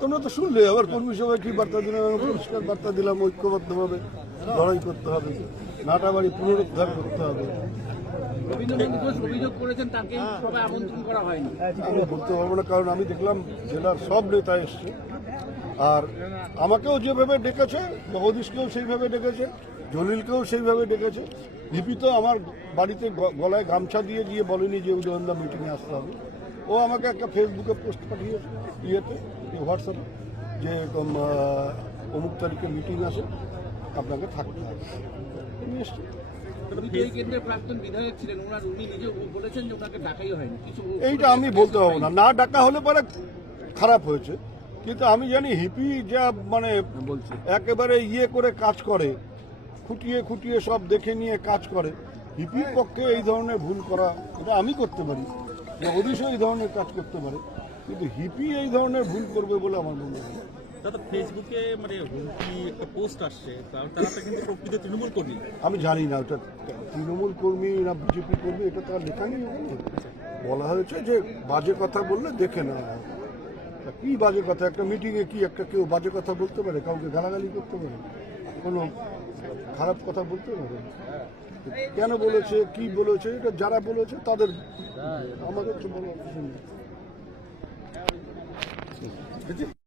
তোমরা তো শুনলে আবার কর্মী সভায় কি বার্তা দিলাম পরিষ্কার বার্তা দিলাম ঐক্যবদ্ধভাবে লড়াই করতে হবে নাটাবাড়ি পুনরুদ্ধার করতে হবে। সবাই আমি বলতে পারব না কারণ আমি দেখলাম জেলার সব নেতা এসছে। আর আমাকেও যেভাবে ডেকেছে মহদিসকেও সেইভাবে ডেকেছে জলিলকেও সেইভাবে ডেকেছে। লিপি তো আমার বাড়িতে গলায় গামছা দিয়ে গিয়ে বলেনি যে উদয়নদা মিটিংয়ে আসতে হবে। ও আমাকে একটা ফেসবুকে পোস্ট পাঠিয়েছে ইয়েতে হোয়াটসঅ্যাপে যে এরকম অমুক তারিখে মিটিং আছে আপনাকে থাকতে হবে। আমি এসছি উনি তো এই কেন্দ্রের প্রাক্তন বিধায়ক ছিলেন ওনার উনি নিজে বলেছেন যে ওনাকে ডাকাই হয়নি কিছু এইটা আমি বলতে পারব না। না ডাকা হলে পরে খারাপ হয়েছে কিন্তু আমি জানি হিপি যা মানে বলছে। একেবারে ইয়ে করে কাজ করে খুঁটিয়ে খুঁটিয়ে সব দেখে নিয়ে কাজ করে হিপির পক্ষে এই ধরনের ভুল করা এটা আমি করতে পারি। অবশ্যই এই ধরনের কাজ করতে পারে কিন্তু হিপি এই ধরনের ভুল করবে বলে আমার মনে হয়। দাদা ফেসবুকে মানে হুমকি একটা পোস্ট আসছে তারা কিন্তু প্রকৃত তৃণমূল কর্মী। আমি জানি না ওটা তৃণমূল কর্মী না বিজেপি কর্মী এটা তো আর লেখা নেই বলা হয়েছে যে বাজে কথা বললে দেখে না কি বাজে কথা? একটা মিটিংয়ে কি একটা কেউ বাজে কথা বলতে পারে? কাউকে গালাগালি করতে পারে? কোনো খারাপ কথা বলতে হবে কেন বলেছে, কি বলেছে, এটা যারা বলেছে, তাদের আমাদের তো বলা।